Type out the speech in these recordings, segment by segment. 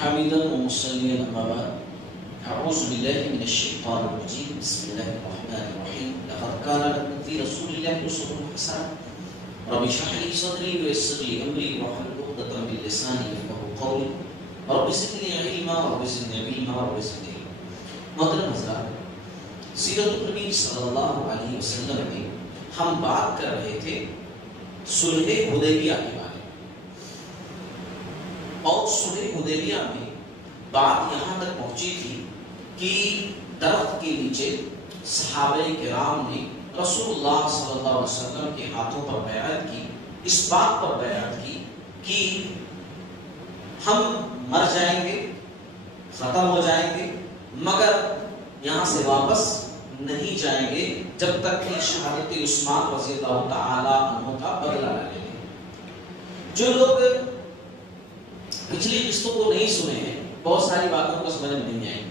حامدا ومصليا أما بعد أعوذ بالله من الشيطان الرجيم بسم الله الرحمن الرحيم لقد كان لكم في رسول الله أسوة حسنة رب اشرح لي صدري ويسر لي أمري واحلل عقدة من لساني يفقهوا قولي رب زدني علما رب زدني علما رب زدني علما. محترم حضرات، سیرت النبی صلی اللہ علیہ وسلم میں ہم بات کر رہے تھے صلح حدیبیہ کے بارے میں، اور صلح حدیبیہ میں بات یہاں تک پہنچی تھی کہ درخت کے نیچے صحابہ کرام نے رسول اللہ صلی اللہ علیہ وسلم کے ہاتھوں پر بیعت کی، اس بات پر بیعت کی کہ ہم مر جائیں گے، ختم ہو جائیں گے، مگر یہاں سے واپس نہیں جائیں گے جب تک کہ شہادت عثمان رضی اللہ تعالی عنہ کا بدلہ نہ لیں گے۔ جو لوگ پچھلی قسطوں کو نہیں سنے ہیں، بہت ساری باتوں کو سمجھ میں نہیں آئیں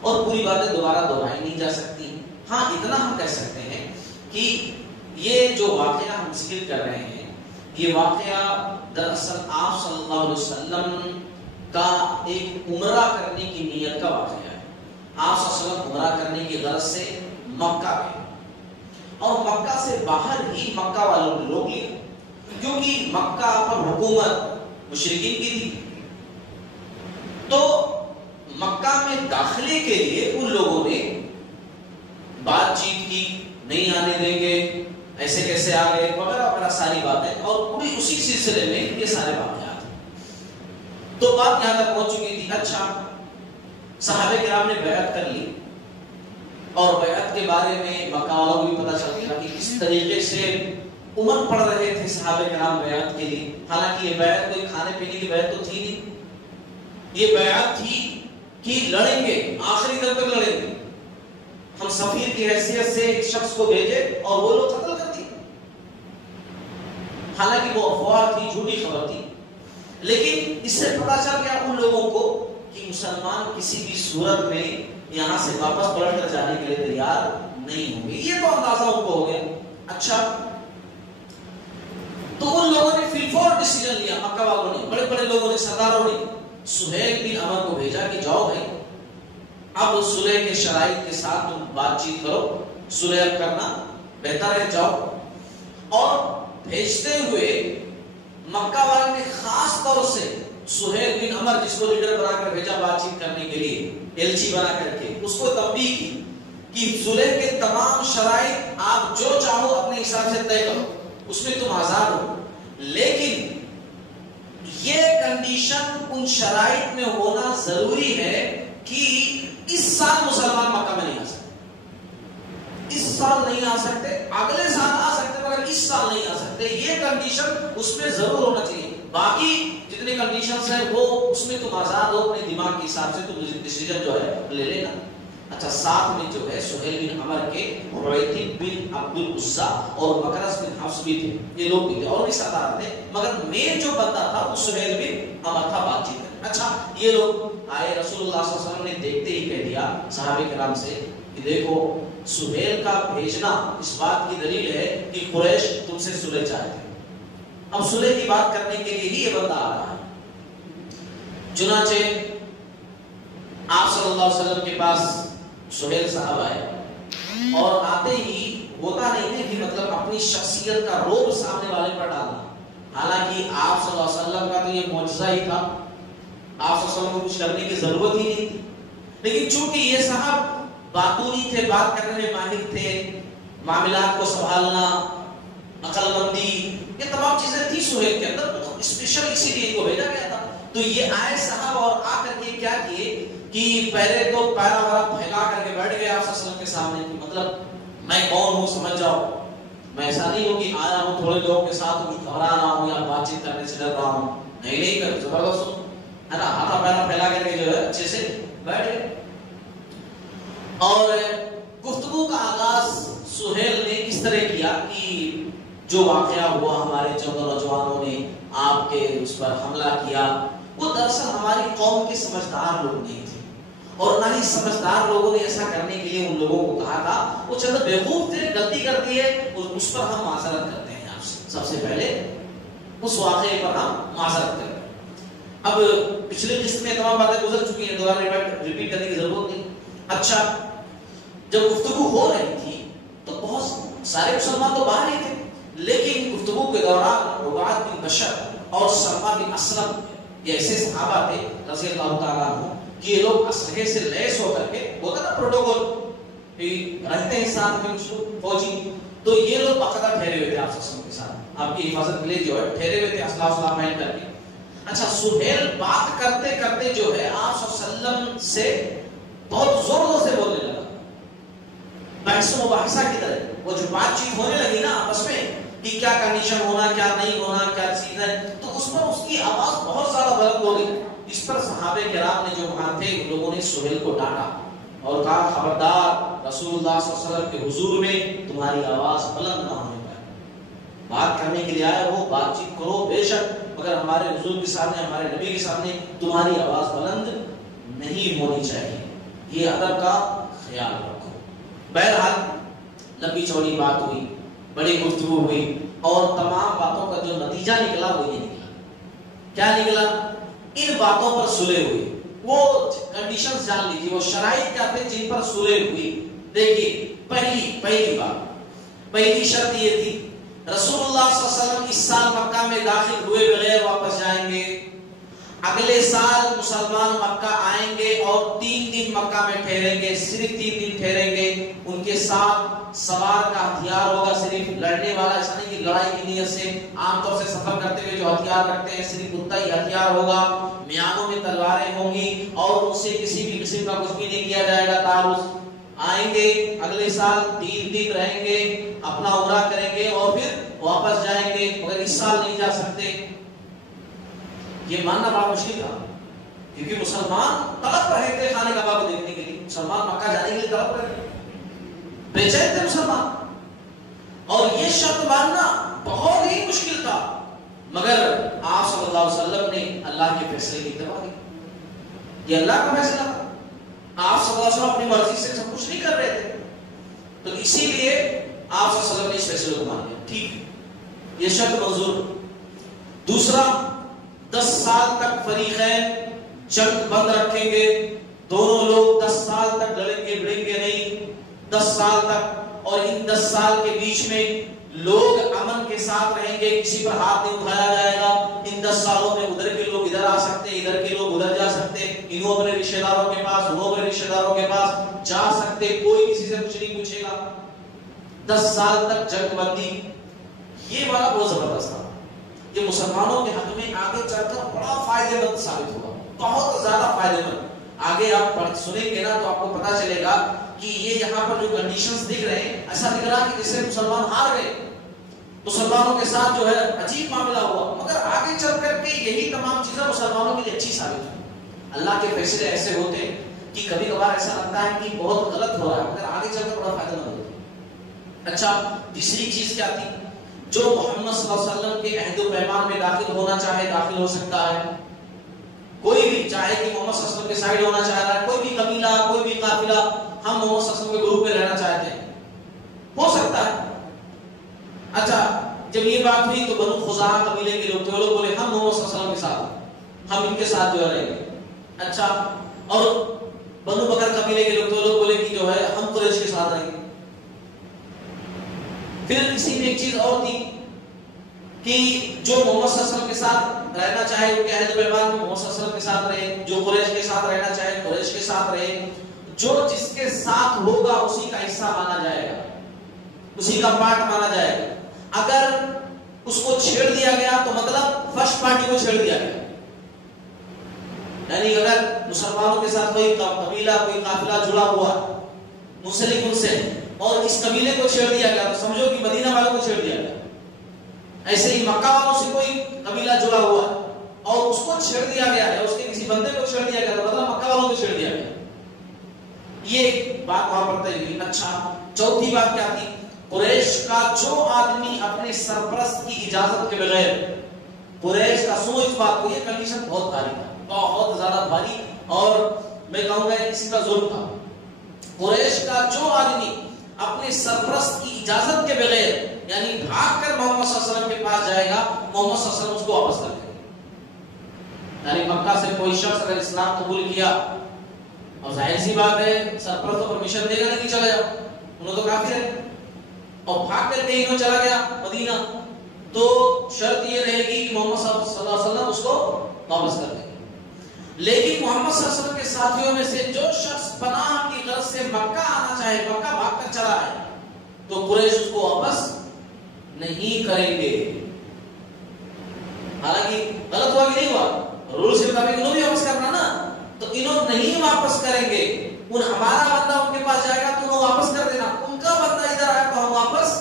اور پوری باتیں دوبارہ دہرائی نہیں جا سکتی۔ ہاں اتنا ہم کہہ سکتے ہیں کہ یہ جو واقعہ ہم ذکر کر رہے ہیں، یہ واقعہ دراصل آپ صلی اللہ علیہ وسلم کا ایک عمرہ کرنے کی نیت کا واقعہ ہے۔ آپ صلی اللہ علیہ وسلم عمرہ کرنے کی غرض سے مکہ گئے اور مکہ سے باہر ہی مکہ والوں نے روک لیا، کیونکہ مکہ پر حکومت مشرکین کی تھی۔ تو مکہ میں داخلے کے لیے ان لوگوں نے بات چیت کی، نہیں آنے دیں گے، ایسے کیسے آ گئے وغیرہ وغیرہ ساری باتیں، اور پوری اسی سلسلے میں یہ سارے واقعات۔ تو بات یہاں تک پہنچ چکی تھی۔ اچھا، صحابہ کرام نے بیعت کر لی اور بیعت کے بارے میں مکہ والوں کو بھی پتہ چل گیا کہ کس طریقے سے امن پڑ رہے تھے صحابہ کرام بیعت کے لیے۔ حالانکہ یہ بیعت کوئی کھانے پینے کی بیعت تو تھی نہیں، یہ بیعت تھی کہ لڑیں گے، آخری دم تک لڑیں گے۔ ہم سفیر کی حیثیت سے ایک شخص کو بھیجے اور وہ لوگ قتل کر دیے۔ حالانکہ وہ افواہ تھی، جھوٹی خبر تھی، لیکن اس سے پتہ چل گیا ان لوگوں کو کہ مسلمان کسی بھی صورت میں یہاں سے واپس پلٹ کر جانے کے لیے تیار نہیں ہوں گے، یہ تو اندازہ ان کو ہو گیا۔ اچھا، تو ان لوگوں نے فی الفور ڈیسیژن لیا، مکہ والوں نے، بڑے بڑے لوگوں نے، سرداروں نے سہیل بن عمر کو بھیجا کہ جاؤ بھائی، اب صلح کے شرائط کے ساتھ تم بات چیت کرو، صلح کرنا بہتر ہے، جاؤ۔ اور بھیجتے ہوئے مکہ والوں نے خاص طور سے سہیل بن عمر، جس کو لیڈر بنا کر بھیجا بات چیت کرنے کے لیے، ایلچی بنا کر کے، اس کو تنبیہ کی کہ صلح کے تمام شرائط آپ جو چاہو اپنے حساب سے طے کرو، اس میں تم آزاد ہو، لیکن یہ کنڈیشن ان شرائط میں ہونا ضروری ہے کہ اس سال مسلمان مکہ میں نہیں آ سکتے، اس سال نہیں آ سکتے، اگلے سال آ سکتے مگر اس سال نہیں آ سکتے، یہ کنڈیشن اس میں ضرور ہونا چاہیے۔ باقی جتنے کنڈیشنز ہیں وہ اس میں تم آزاد ہو، اپنے دماغ کے حساب سے تم ڈیسیژن جو ہے لے لینا۔ اچھا، ساتھ میں جو ہے سہیل بن عمر کے حویتب بن عبد العزیٰ اور مکرس بن حفص بھی تھے، یہ لوگ بھی تھے اور بھی سردار تھے، مگر مین جو بندہ تھا وہ سہیل بن عمر تھا بات چیت کرنے۔ اچھا، یہ لوگ آئے، رسول اللہ صلی اللہ علیہ وسلم نے دیکھتے ہی کہہ دیا صحابہ کرام سے کہ دیکھو، سہیل کا بھیجنا اس بات کی دلیل ہے کہ قریش تم سے صلح چاہتے ہیں، اب صلح کی بات کرنے کے لیے ہی یہ بندہ آ رہا ہے۔ چنانچہ آپ صلی اللہ علیہ وسلم کے پاس سہیل صاحب آئے، اور آتے ہی ہوتا نہیں ہے کہ مطلب اپنی شخصیت کا روب سامنے والے پر ڈالنا، حالانکہ آپ صلی اللہ علیہ وسلم کا تو یہ معجزہ ہی تھا، آپ صلی اللہ علیہ وسلم کو کچھ کرنے کی ضرورت ہی نہیں تھی، لیکن چونکہ یہ صاحب باتونی تھے، بات کرنے میں ماہر تھے، معاملات کو سنبھالنا، عقل مندی، یہ تمام چیزیں تھی سہیل کے اندر، تو اسپیشل اسی لیے ان کو بھیجا گیا تھا۔ تو یہ آئے صاحب اور آ کر کے کیا کیے کہ پہلے تو پیرا وغیرہ پھیلا کر کے بیٹھ گئے آپ صلی اللہ علیہ وسلم کے سامنے، کہ مطلب میں کون ہوں سمجھ جاؤ، میں ایسا نہیں ہوں کہ آیا ہوں تھوڑے لوگوں کے ساتھ کچھ گھبرا رہا ہوں یا بات چیت کرنے سے ڈر رہا ہوں، نہیں کر زبردست ہوں، ہے نا، ہاتھا پیرا پھیلا کر کے جو ہے اچھے سے بیٹھ گئے۔ اور گفتگو کا آغاز سہیل نے اس طرح کیا کہ جو واقعہ ہوا، ہمارے جو نوجوانوں نے آپ کے اس پر حملہ کیا، وہ دراصل ہماری قوم کے سمجھدار لوگ نہیں تھے، اور نہ ہی سمجھدار لوگوں نے ایسا کرنے کے لیے ان لوگوں کو کہا تھا، وہ چند بیوقوف تھے، غلطی کر دی ہے، اس پر ہم معذرت کرتے ہیں آپ سے، سب سے پہلے اس واقعے پر ہم معذرت کرتے ہیں۔ اب پچھلے قسط میں تمام باتیں گزر چکی ہیں، دوبارہ ریپیٹ کرنے کی ضرورت نہیں۔ اچھا، جب گفتگو ہو رہی تھی تو بہت سارے مسلمان تو باہر ہی تھے، لیکن گفتگو کے دوران رباعت بن بشر اور سلمہ بن اسلم یہ ایسے صحابہ تھے رضی اللہ تعالیٰ عنہ کہ یہ لوگ اسلحے سے لیس ہو کر کے، ہوتا نا پروٹوکول، رہتے ہیں ساتھ میں کچھ لوگ فوجی، تو یہ لوگ باقاعدہ ٹھہرے ہوئے تھے آپ صلی اللہ علیہ وسلم کے ساتھ، آپ کی حفاظت کے لیے جو ہے ٹھہرے ہوئے تھے اسلحہ وسلحہ پہن کر کے۔ اچھا، سہیل بات کرتے کرتے جو ہے آپ صلی اللہ علیہ وسلم سے بہت زور زور سے بولنے لگا، بحث و مباحثہ کی طرح، وہ جو بات چیت ہونے لگی نا آپس میں کہ کیا کنڈیشن ہونا، کیا نہیں ہونا، کیا چیز ہے، تو اس پر اس کی آواز بہت زیادہ بلند ہو گئی۔ اس پر صحابہ کرام نے جو وہاں تھے ان لوگوں نے سہیل کو ڈانٹا اور کہا خبردار، رسول اللہ صلی اللہ علیہ وسلم کے حضور میں تمہاری آواز بلند نہ ہونے پائے، بات کرنے کے لیے آئے ہو بات چیت کرو بے شک، مگر ہمارے حضور کے سامنے، ہمارے نبی کے سامنے تمہاری آواز بلند نہیں ہونی چاہیے، یہ ادب کا خیال رکھو۔ بہرحال لمبی چوڑی بات ہوئی، بڑی گفتگو ہوئی، اور تمام باتوں کا جو نتیجہ نکلا وہ یہ نکلا، کیا نکلا؟ ان باتوں پر صلح ہوئی۔ وہ کنڈیشنز جان لیجیے، وہ شرائط کیا تھے جن پر صلح ہوئی؟ دیکھیے، پہلی شرط یہ تھی رسول اللہ صلی اللہ علیہ وسلم اس سال مکہ میں داخل ہوئے بغیر واپس جائیں گے، اگلے سال مسلمان مکہ آئیں گے اور 3 دن مکہ میں ٹھہریں گے، صرف 3 دن ٹھہریں گے، ان کے ساتھ سوار کا ہتھیار ہوگا، صرف لڑنے والا، ایسا نہیں کہ لڑائی کی نیت سے عام طور سے سفر کرتے ہوئے جو ہتھیار رکھتے ہیں صرف اتنا ہی ہتھیار ہوگا، میانوں میں تلواریں ہوں گی اور ان سے کسی بھی قسم کا کچھ بھی نہیں کیا جائے گا تعرض۔ آئیں گے اگلے سال 3 دن رہیں گے، اپنا عمرہ کریں گے اور پھر واپس جائیں گے، مگر اس سال نہیں جا سکتے۔ یہ ماننا بڑا مشکل تھا کیونکہ مسلمان طلب رہے تھے خانہ کعبہ کو دیکھنے کے لیے، مسلمان مکہ جانے کے لیے طلب رہے تھے، بے چین تھے مسلمان، اور یہ شرط ماننا بہت ہی مشکل تھا، مگر آپ صلی اللہ علیہ وسلم نے اللہ کے فیصلے کی اتباع کی، یہ اللہ کا فیصلہ تھا، آپ صلی اللہ علیہ وسلم اپنی مرضی سے سب کچھ نہیں کر رہے تھے، تو اسی لیے آپ صلی اللہ علیہ وسلم نے اس فیصلے کو مان لیا، ٹھیک، یہ شرط منظور۔ دوسرا، 10 سال تک فریقین جنگ بند رکھیں گے، دونوں لوگ 10 سال تک لڑیں گے بڑھیں گے نہیں، 10 سال تک، اور ان 10 سال کے بیچ میں لوگ امن کے ساتھ رہیں گے، کسی پر ہاتھ نہیں اٹھایا جائے گا، ان 10 سالوں میں ادھر کے لوگ ادھر آ سکتے ہیں، ادھر کے لوگ ادھر جا سکتے ہیں، انہوں اپنے رشتہ داروں کے پاس، وہ اپنے رشتہ داروں کے پاس جا سکتے، کوئی کسی سے کچھ نہیں پوچھے گا، 10 سال تک جنگ بندی، یہ والا بہت زبردست تھا، یہ مسلمانوں کے حق میں آگے چل کر بڑا فائدہ مند ثابت ہوگا، بہت زیادہ فائدہ مند۔ آگے آپ سنیں گے نا تو آپ کو پتا چلے گا کہ یہ یہاں پر جو کنڈیشنز دکھ رہے ہیں، ایسا دکھ رہا کہ جسے مسلمان ہار گئے، مسلمانوں کے ساتھ جو ہے عجیب معاملہ ہوا، مگر آگے چل کر کے یہی تمام چیزیں مسلمانوں کے لیے اچھی ثابت ہوئی۔ اللہ کے فیصلے ایسے ہوتے ہیں کہ کبھی کبھار ایسا لگتا ہے کہ بہت غلط ہو رہا ہے، مگر آگے چل کر بڑا فائدہ مند ہوتا ہے۔ اچھا، تیسری چیز کیا تھی؟ جو محمد صلی اللہ علیہ وسلم کے عہد و پیمان میں داخل ہونا چاہے داخل ہو سکتا ہے، کوئی بھی چاہے کہ محمد صلی اللہ علیہ وسلم کے سائیڈ ہونا چاہ رہا ہے، کوئی بھی قبیلہ، کوئی بھی قافلہ، ہم محمد صلی اللہ علیہ وسلم کے گروپ میں رہنا چاہتے ہیں، ہو سکتا ہے۔ اچھا، جب یہ بات ہوئی تو بنو خزاعہ قبیلے کے لوگ تھے، وہ لوگ بولے ہم محمد صلی اللہ علیہ وسلم کے ساتھ، ہم ان کے ساتھ جو ہے رہیں گے۔ اچھا، اور بنو بکر قبیلے کے لوگ تھے، وہ لوگ بولے کہ جو ہے ہم قریش کے ساتھ رہیں گے۔ پھر اسی میں ایک چیز اور تھی کہ جو محمد صلی اللہ علیہ وسلم کے ساتھ رہنا چاہے ان کے عہد و پیمان میں محمد صلی اللہ علیہ وسلم کے ساتھ رہے، جو قریش کے ساتھ رہنا چاہے قریش کے ساتھ رہے، جو جس کے ساتھ ہوگا اسی کا حصہ مانا جائے گا، اسی کا پارٹ مانا جائے گا۔ اگر اس کو چھیڑ دیا گیا تو مطلب فرسٹ پارٹی کو چھیڑ دیا گیا، یعنی اگر مسلمانوں کے ساتھ کوئی قبیلہ، کوئی قافلہ جڑا ہوا منسلک ان سے اور اس قبیلے کو چھیڑ دیا گیا تو سمجھو کہ مدینہ والوں کو چھیڑ دیا گیا۔ ایسے ہی مکہ والوں سے کوئی قبیلہ جڑا ہوا اور اس کو چھیڑ دیا گیا ہے، اس کے کسی بندے کو چھیڑ دیا گیا تو مطلب مکہ والوں کو چھیڑ دیا گیا۔ یہ بات وہاں پر طے ہوئی۔ اچھا، چوتھی بات کیا تھی؟ قریش کا جو آدمی اپنے سرپرست کی اجازت کے بغیر، قریش کا سوچ اس بات کو، یہ کنڈیشن بہت بھاری تھا، بہت زیادہ بھاری، اور میں کہوں گا اس کا ظلم تھا۔ قریش کا جو آدمی اپنے سرپرست کی اجازت کے بغیر یعنی بھاگ کر محمد صلی اللہ علیہ وسلم کے پاس جائے گا، محمد صلی اللہ علیہ وسلم اس کو واپس کر دیں گے۔ یعنی مکہ سے کوئی شخص اگر اسلام قبول کیا اور ظاہر سی بات ہے سرپرست تو پرمیشن دے گا نہیں چلا جاؤ، انہوں تو کافر ہے، اور بھاگ کر کے انہوں چلا گیا مدینہ، تو شرط یہ رہے گی کہ محمد صلی اللہ علیہ وسلم اس کو واپس کر دیں۔ لیکن محمد صلی اللہ علیہ وسلم کے ساتھیوں میں سے جو شخص پناہ کی غرض سے مکہ آنا چاہے، مکہ بھاگ کر چلا ہے، تو قریش اس کو واپس نہیں کریں گے۔ حالانکہ غلط ہوا کہ نہیں ہوا، رولز کے مطابق انہوں بھی واپس کرنا نا، تو انہوں نہیں واپس کریں گے۔ ہمارا بندہ ان کے پاس جائے گا تو انہوں واپس کر دینا، ان کا بندہ ادھر آئے تو ہم واپس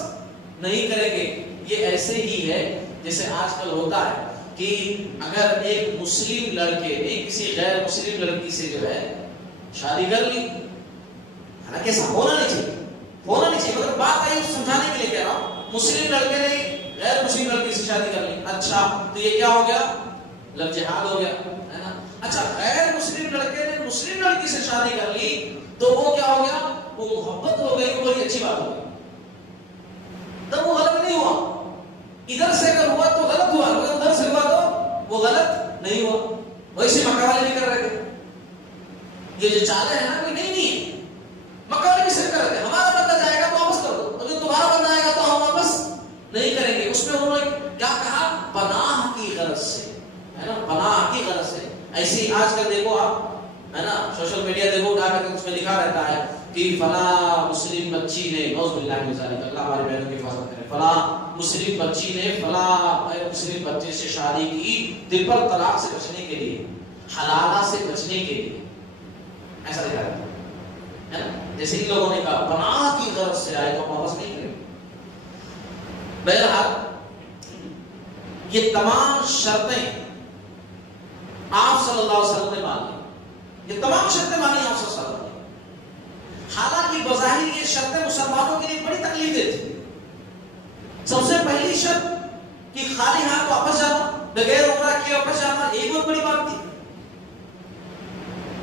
نہیں کریں گے۔ یہ ایسے ہی ہے جیسے آج کل ہوتا ہے کہ اگر ایک مسلم لڑکے نے کسی غیر مسلم لڑکی سے جو ہے شادی کر لی، حالانکہ ایسا ہونا نہیں چاہیے، مگر بات آئی سمجھانے کے لیے کہہ رہا ہوں، مسلم لڑکے نے غیر مسلم لڑکی سے شادی کر لی، اچھا تو یہ کیا ہو گیا؟ لو جہاد ہو گیا، ہے نا؟ اچھا غیر مسلم لڑکے نے مسلم لڑکی سے شادی کر لی تو وہ کیا ہو گیا؟ وہ محبت ہو گئی، وہ بڑی اچھی بات ہو گئی، تب وہ غلط نہیں ہوا۔ ادھر سے اگر ہوا تو غلط ہوا، اگر ادھر سے ہوا تو وہ غلط نہیں ہوا۔ ویسے مکہ والے بھی کر رہے تھے، یہ جو چال ہے نا، نہیں مکہ والے بھی صرف کر رہے تھے، ہمارا بندہ جائے گا تو واپس کر دو، اگر تمہارا بندہ آئے گا تو ہم واپس نہیں کریں گے۔ اس میں انہوں نے کیا کہا؟ پناہ کی غرض سے، ہے نا، پناہ کی غرض سے۔ ایسی آج کل دیکھو آپ، ہے نا، سوشل میڈیا دیکھو، اٹھا کر اس میں لکھا رہتا ہے کہ فلاں مسلم بچی نے، نعوذ باللہ من ذالک، اللہ ہمارے بہنوں کی حفاظت کرے، فلاں مسلم بچی نے فلاں مسلم بچے سے شادی کی ٹرپل طلاق سے بچنے کے لیے، حلالہ سے بچنے کے لیے، ایسا لکھا رہتا ہے نا۔ جیسے ان لوگوں نے کہا پناہ کی غرض سے آئے تو واپس نہیں کریں۔ بہرحال یہ تمام شرطیں آپ صلی اللہ علیہ وسلم نے مانی، یہ تمام شرطیں مانی آپ صلی اللہ علیہ وسلم نے۔ حالانکہ بظاہر یہ شرطیں مسلمانوں کے لیے بڑی تکلیف دہ تھی۔ سب سے پہلی شرط کہ خالی ہاتھ واپس جانا، بغیر عمرہ کیے واپس جانا، ایک بہت بڑی بات تھی،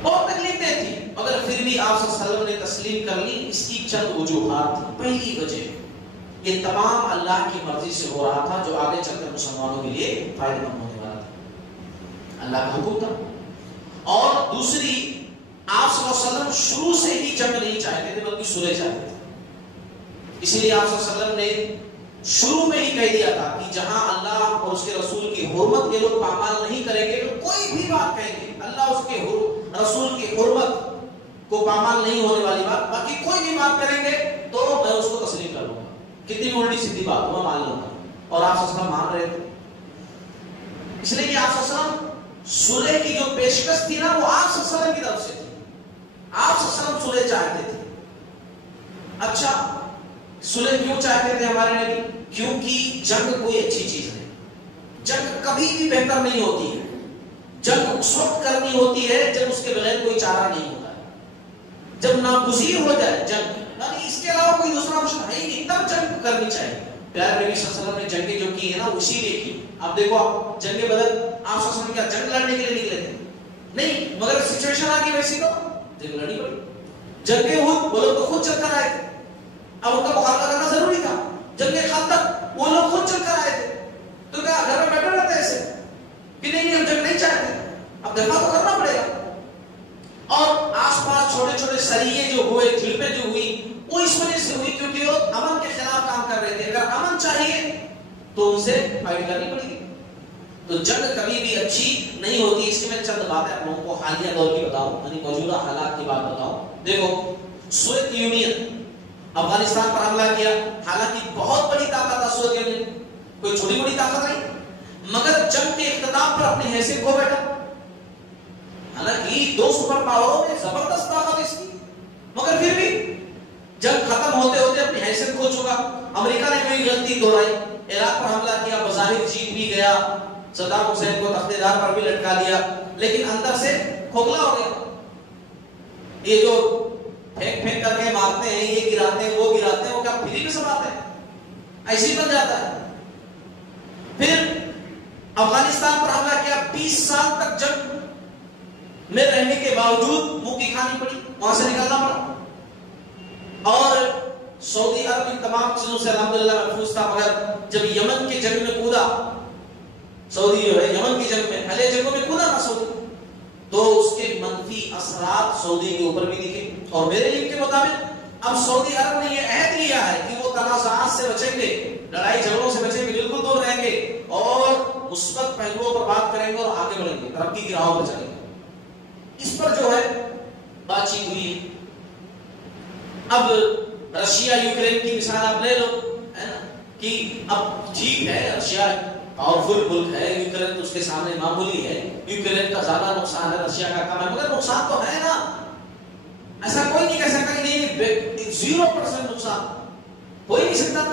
بہت تکلیف دہ تھی، مگر پھر بھی آپ صلی اللہ علیہ وسلم نے تسلیم کر لی۔ اس کی چند وجوہات تھی۔ پہلی وجہ یہ تمام اللہ کی مرضی سے ہو رہا تھا، جو آگے چل کر مسلمانوں کے لیے فائدہ مند ہونے والا تھا، اللہ کا حکم تھا۔ اور دوسری، آپ صلی اللہ علیہ وسلم شروع سے ہی جنگ نہیں چاہتے تھے بلکہ صلح چاہتے تھے، اسی لیے آپ صلی اللہ علیہ وسلم نے شروع میں ہی کہہ دیا تھا کہ جہاں اللہ اور اس کے رسول کی حرمت کے لوگ پامال نہیں کریں گے، کوئی بھی بات کہیں گے، اللہ اس کے رسول کی حرمت کو پامال نہیں ہونے والی بات، باقی کوئی بھی بات کریں گے تو میں اس کو تسلیم کر لوں گا، کتنی الٹی سیدھی بات میں مان لوں گا۔ اور آپ صلی اللہ علیہ وسلم مان رہے تھے، اس لیے کہ آپ صلی اللہ علیہ وسلم صلح کی جو پیشکش تھی نا، وہ آپ صلی اللہ علیہ وسلم کی طرف سے تھی، آپ صلی اللہ علیہ وسلم صلح چاہتے تھے۔ اچھا صلح کیوں چاہتے تھے ہمارے نبی؟ کیونکہ جنگ کوئی اچھی چیز ہے، جنگ کبھی بھی بہتر نہیں ہوتی ہے، جنگ اس وقت کرنی ہوتی ہے جب اس کے بغیر کوئی چارہ نہیں ہوتا ہے، جب ناگزیر ہو جائے جنگ، یعنی اس کے علاوہ کوئی دوسرا آپشن ہے ہی نہیں، تب جنگ کرنی چاہیے۔ پیارے نبی صلی اللہ علیہ وسلم نے جنگیں جو کی ہیں نا، اسی لیے کی۔ اب دیکھو آپ جنگ بدر، آپ صلی اللہ علیہ وسلم کیا جنگ لڑنے کے لیے نکلے تھے؟ نہیں، مگر سچویشن آ گئی ویسی تو جنگ لڑنی پڑی۔ جنگیں ہوئی، وہ لوگ تو خود چل کر آئے تھے، اب ان کا مقابلہ کرنا ضروری تھا۔ جنگ خندق، وہ لوگ خود چل کر آئے تھے، تو کیا گھر میں بیٹھے رہتے ایسے کہ نہیں ہم جنگ نہیں چاہتے، اب دفاع تو کرنا پڑے گا۔ اور آس پاس چھوٹے چھوٹے سریے جو ہوئے، جھڑپیں جو ہوئی، وہ اس وجہ سے ہوئی کیونکہ وہ امن کے خلاف کام کر رہے تھے۔ اگر امن چاہیے تو ان سے فائٹ کرنی پڑے گی، تو جنگ کبھی بھی اچھی نہیں ہوتی۔ اس کی میں چند باتیں آپ لوگوں کو حالیہ دور کی بتاؤں، یعنی موجودہ حالات کی بات بتاؤں۔ دیکھو سوویت یونین افغانستان پر حملہ کیا، حالانکہ بہت بڑی طاقت تھا سوویت یونین، کوئی چھوٹی بڑی طاقت نہیں، مگر جنگ کے اختتام پر اپنی حیثیت کھو بیٹھا۔ حالانکہ دو سپر پاوروں میں زبردست طاقت اس کی، مگر پھر بھی جنگ ختم ہوتے ہوتے اپنی حیثیت کھو چکا۔ امریکہ نے کوئی غلطی دہرائی، عراق پر حملہ کیا، بظاہر جیت بھی گیا، صدام حسین کو تخت دار پر بھی لٹکا دیا، لیکن اندر سے کھوکھلا ہو گیا۔ یہ جو پھینک پھینک کر کے مارتے ہیں، یہ گراتے ہیں، وہ گراتے ہیں، وہ کیا پھری میں سب آتے ہیں؟ ایسے ہی بن جاتا ہے۔ پھر افغانستان پر حملہ کیا، 20 سال تک جنگ میں رہنے کے باوجود منہ کی کھانی پڑی، وہاں سے نکلنا پڑا۔ اور سعودی عرب ان تمام چیزوں سے الحمدللہ محفوظ تھا، مگر جب یمن کے جنگ میں کودا سعودی جو ہے یمن کی جنگ میں پہلے جنگوں میں کھلا تھا سعودی، تو اس کے منفی اثرات سعودی کے اوپر بھی دکھے. اور میرے علم کے مطابق اب سعودی عرب نے یہ عہد لیا ہے کہ وہ تنازعات سے بچیں گے، لڑائی جھگڑوں سے بچیں گے، بالکل دور رہیں گے اور مثبت پہلوؤں پر بات کریں گے اور آگے بڑھیں گے، ترقی کی راہوں پر چلیں گے. اس پر جو ہے بات چیت ہوئی ہے. اب رشیا یوکرین کی مثال آپ لے لو، ہے نا، کہ اب ٹھیک ہے رشیا پاورفل ملک ہے، یوکرین تو اس کے سامنے معمولی ہے، یوکرین کا زیادہ نقصان ہے، رشیا کا کم ہے، مگر نقصان تو ہے نا. ایسا کوئی نہیں کہہ سکتا کہ نہیں 0% نقصان ہو ہی نہیں سکتا.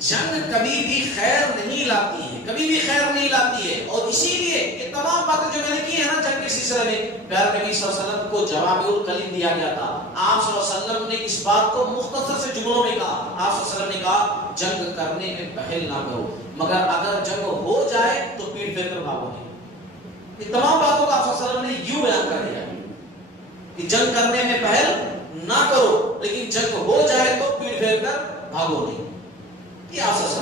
جنگ کبھی بھی خیر نہیں لاتی ہے، کبھی بھی خیر نہیں لاتی ہے. اور اسی لیے یہ تمام باتیں جو میں نے کی ہے نا جنگ کے سلسلے میں، پیارے نبی صلی اللہ علیہ وسلم کو جواب الکلیم دیا گیا تھا. آپ صلی اللہ علیہ وسلم نے اس بات کو مختصر سے جملوں میں کہا. آپ صلی اللہ علیہ وسلم نے کہا جنگ کرنے میں پہل نہ کرو، مگر اگر جنگ ہو جائے تو پیٹ پھیر کر بھاگو نہیں. یہ تمام باتوں کا آپ صلی اللہ علیہ وسلم نے یوں بیان کر دیا کہ جنگ کرنے میں پہل نہ کرو، لیکن جنگ ہو جائے تو پیٹ پھیر کر بھاگو نہیں. یہ آپ صلی اللہ علیہ